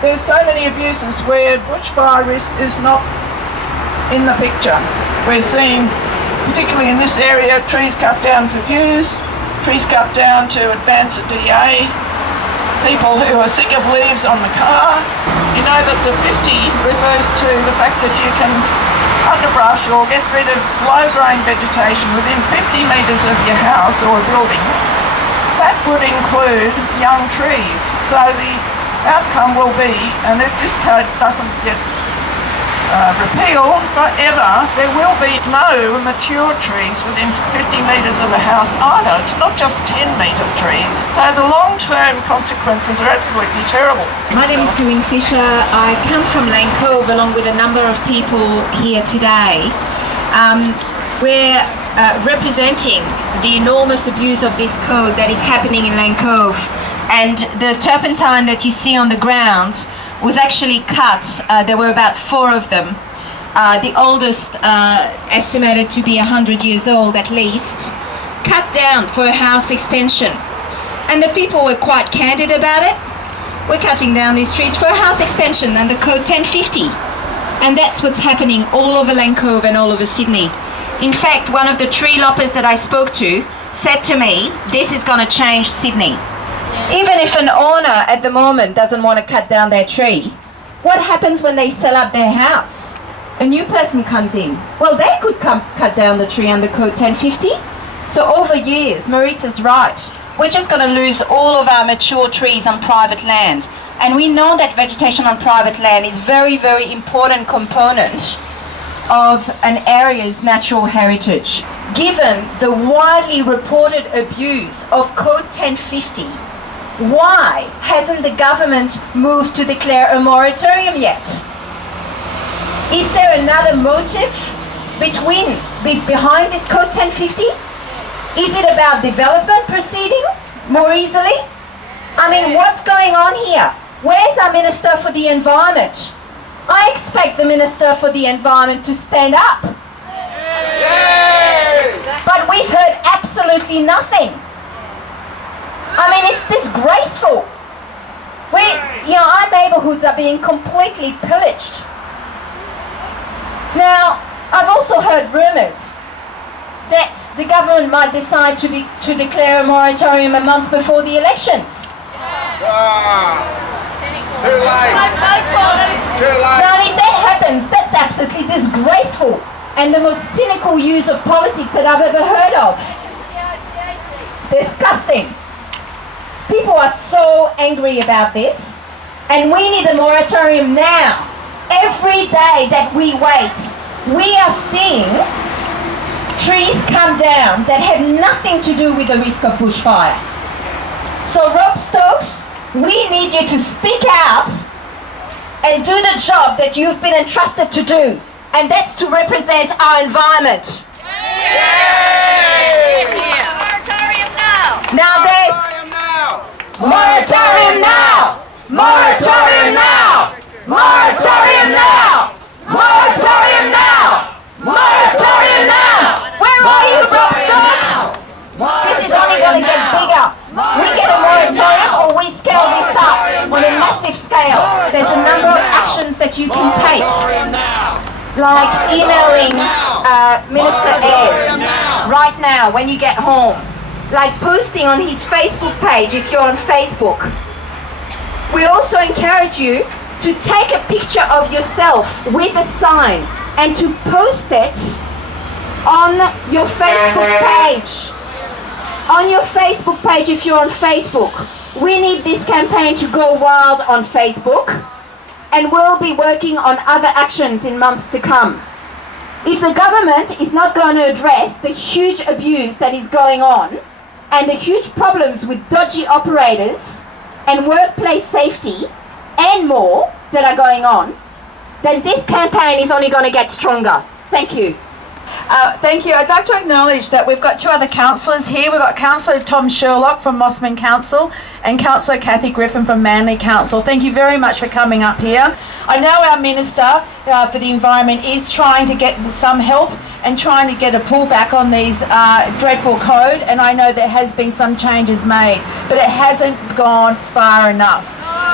there's so many abuses where bushfire risk is not in the picture. We're seeing, particularly in this area, trees cut down for views, trees cut down to advance a DA, people who are sick of leaves on the car. You know that the 50 refers to the fact that you can underbrush or get rid of low-growing vegetation within 50 metres of your house or a building. That would include young trees. So the outcome will be, and if this code doesn't get repealed forever, there will be no mature trees within 50 metres of a house either. It's not just 10-metre trees. So the long-term consequences are absolutely terrible. My name is Cmfisher. I come from Lane Cove along with a number of people here today. We're representing the enormous abuse of this code that is happening in Lane Cove. And the turpentine that you see on the ground was actually cut. There were about 4 of them. The oldest estimated to be 100 years old at least, cut down for a house extension. And the people were quite candid about it. We're cutting down these trees for a house extension under code 1050. And that's what's happening all over Lane Cove and all over Sydney. In fact, one of the tree loppers that I spoke to said to me, this is going to change Sydney. Even if an owner at the moment doesn't want to cut down their tree, what happens when they sell up their house? A new person comes in. Well, they could cut down the tree under code 1050. So over years, Marita's right. We're just going to lose all of our mature trees on private land. And we know that vegetation on private land is a very, very important component of an area's natural heritage. Given the widely reported abuse of code 1050, why hasn't the government moved to declare a moratorium yet? Is there another motive behind this code 1050? Is it about development proceeding more easily? I mean, what's going on here? Where's our Minister for the Environment? I expect the Minister for the Environment to stand up. Yay! But we've heard absolutely nothing. I mean, it's disgraceful. Our neighbourhoods are being completely pillaged. Now, I've also heard rumours that the government might decide to declare a moratorium a month before the elections. Too late. Too late. Now, if that happens, that's absolutely disgraceful and the most cynical use of politics that I've ever heard of. Disgusting. People are so angry about this, and we need a moratorium now. Every day that we wait, we are seeing trees come down that have nothing to do with the risk of bushfire. So Rob Stokes, we need you to speak out and do the job that you've been entrusted to do, and that's to represent our environment. Yay! Moratorium now! Now there's moratorium now! Moratorium now! Moratorium now! Moratorium now! Moratorium now! Where are you, Rob Stokes? This is only going to get bigger. We get a moratorium or we scale this up on a massive scale. There's a number of actions that you can take, like emailing Minister Ayres right now when you get home, like posting on his Facebook page if you're on Facebook. We also encourage you to take a picture of yourself with a sign and to post it on your Facebook page. On your Facebook page if you're on Facebook. We need this campaign to go wild on Facebook, and we'll be working on other actions in months to come. If the government is not going to address the huge abuse that is going on and the huge problems with dodgy operators and workplace safety and more that are going on, then this campaign is only going to get stronger. Thank you. Thank you. I'd like to acknowledge that we've got 2 other councillors here. We've got Councillor Tom Sherlock from Mossman Council and Councillor Kathy Griffin from Manly Council. Thank you very much for coming up here. I know our Minister for the Environment is trying to get some help and trying to get a pullback on these dreadful code, and I know there has been some changes made, but it hasn't gone far enough.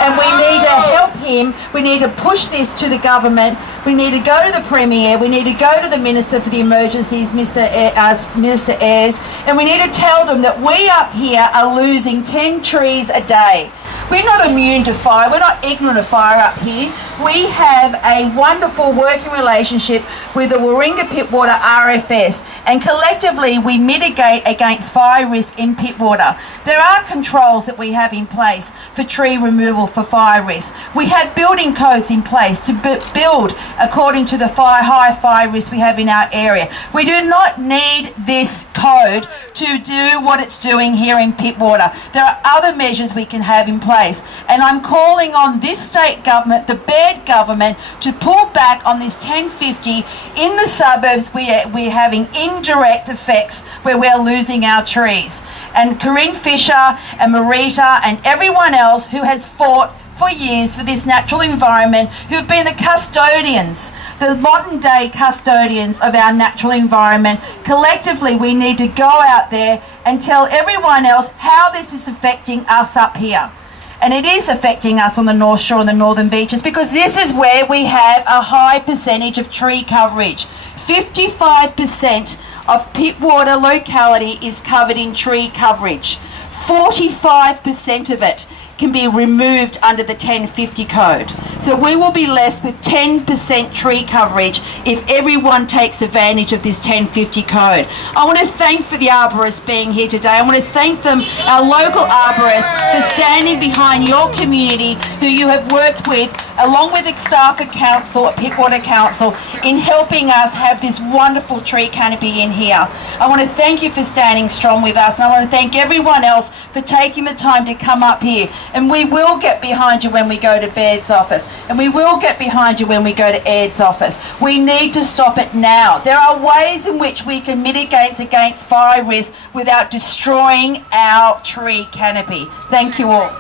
And we need to help him him. We need to push this to the government. We need to go to the Premier. We need to go to the Minister for the Emergencies, Minister Ayres, and we need to tell them that we up here are losing 10 trees a day. We're not immune to fire. We're not ignorant of fire up here. We have a wonderful working relationship with the Warringah Pittwater RFS, and collectively we mitigate against fire risk in Pittwater. There are controls that we have in place for tree removal for fire risk. We have building codes in place to build according to the high fire risk we have in our area. We do not need this code to do what it's doing here in Pittwater. There are other measures we can have in place, and I'm calling on this state government, the Baird government, to pull back on this 1050 in the suburbs. We're having indirect effects where we're losing our trees. And Corinne Fisher and Marita and everyone else who has fought for years for this natural environment, who have been the custodians, the modern day custodians of our natural environment, collectively we need to go out there and tell everyone else how this is affecting us up here. And it is affecting us on the North Shore and the Northern Beaches, because this is where we have a high percentage of tree coverage. 55% of Pittwater locality is covered in tree coverage. 45% of it can be removed under the 1050 code. So we will be left with 10% tree coverage if everyone takes advantage of this 1050 code. I want to thank for the arborists being here today. I want to thank them, our local arborists, for standing behind your community who you have worked with, along with the staff at Council, at Pittwater Council, in helping us have this wonderful tree canopy in here. I want to thank you for standing strong with us, and I want to thank everyone else for taking the time to come up here. And we will get behind you when we go to Baird's office, and we will get behind you when we go to Ed's office. We need to stop it now. There are ways in which we can mitigate against fire risk without destroying our tree canopy. Thank you all.